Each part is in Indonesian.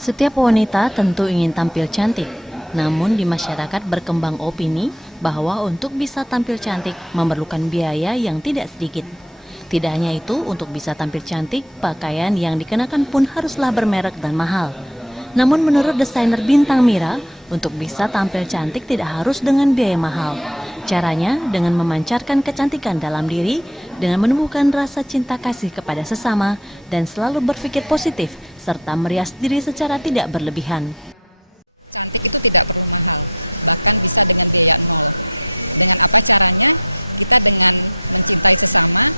Setiap wanita tentu ingin tampil cantik, namun di masyarakat berkembang opini bahwa untuk bisa tampil cantik memerlukan biaya yang tidak sedikit. Tidak hanya itu, untuk bisa tampil cantik, pakaian yang dikenakan pun haruslah bermerek dan mahal. Namun menurut desainer Bintang Mira, untuk bisa tampil cantik tidak harus dengan biaya mahal. Caranya dengan memancarkan kecantikan dalam diri, dengan menumbuhkan rasa cinta kasih kepada sesama, dan selalu berpikir positif, serta merias diri secara tidak berlebihan. Cantik itu tidak perlu mahal, bahkan bisa dengan biaya nol. Dengan apa caranya? Kita dengan mencintai sesama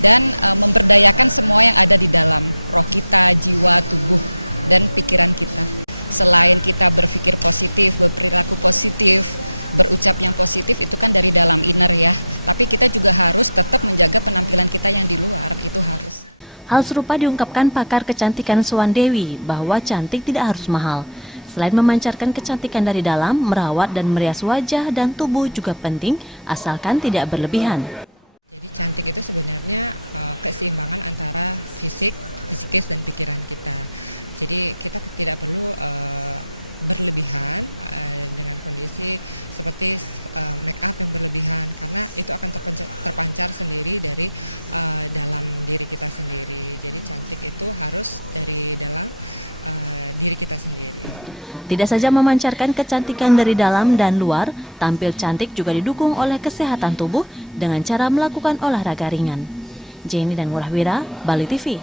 dan memberdayakan semua yang ada di dalam roh kita, jiwa, tubuh, dan pikiran kita. Selain kita berpikir positif, berperilaku positif, berucap yang positif, itu kan dari dalam inner ya. Tapi kita juga harus tetap menjaga penampilan kita yang di luar, itu harus. Hal serupa diungkapkan pakar kecantikan Suwandewi bahwa cantik tidak harus mahal. Selain memancarkan kecantikan dari dalam, merawat dan merias wajah dan tubuh juga penting, asalkan tidak berlebihan. Jadi cantik itu sebenarnya keseimbangan antara fisik, psikis dan pikiran kita. Jadi kita tidak perlu berlebihan dengan kondisi seperti make up yang berlebihan, karena itu akan terpancar sendiri dari dalam diri kita sendiri. Jadi cantik itu harus dari dalam diri kita sendiri. Tidak saja memancarkan kecantikan dari dalam dan luar, tampil cantik juga didukung oleh kesehatan tubuh dengan cara melakukan olahraga ringan. Jenny dan Murahwira, Bali TV.